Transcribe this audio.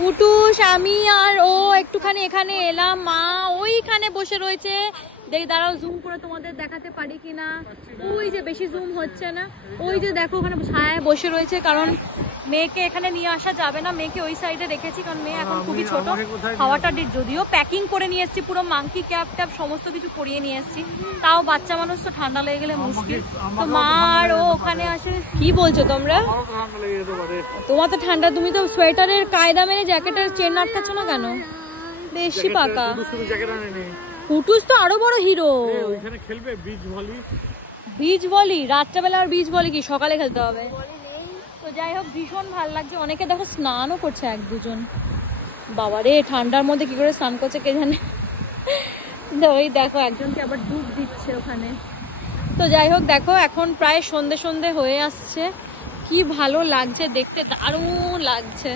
পুটুস আমি আর ও একটুখানি এখানে এলাম, মা ওইখানে বসে রয়েছে। দেখ দাঁড়াও জুম করে তোমাদের দেখাতে পারি কিনা। ওই যে বেশি জুম হচ্ছে না, ওই যে দেখো ওখানে ছায়ায় বসে রয়েছে, কারণ মেয়েকে এখানে নিয়ে আসা যাবে না, মেয়েকে ওই সাইডে রেখেছি কারণ মেয়ে এখন খুবই ছোট। খাওয়াটা যদিও প্যাকিং করে নিয়ে এসেছি, পুরো মাংকি ক্যাপ ট্যাপ সমস্ত কিছু পরিয়ে নিয়ে এসেছি, তাও বাচ্চা মানুষ তো ঠান্ডা লেগে গেলে মুশকিল। তো মা আর ও ওখানে আসে। কি বলছো তোমরা? তোমার তো ঠান্ডা, তুমি তো সোয়েটারের কায়দা মেনে জ্যাকেটের চেন আটকাচ্ছ না কেন? বেশি পাকা। পুটুস তো আরো বড় হিরো। বিচ ভলি রাত্রেবেলা আর বিচ ভলি কি সকালে খেলতে হবে? তো যাই হোক ভীষণ ভালো লাগছে। অনেকে দেখো স্নানও করছে, এক দুজন। বাবারে ঠান্ডার মধ্যে কি করে স্নান করছে কে জানে। ওই দেখো একজনকে আবার ডুব দিচ্ছে ওখানে। তো যাই হোক দেখো এখন প্রায় সন্ধে সন্ধে হয়ে আসছে, কি ভালো লাগছে দেখতে, দারুণ লাগছে।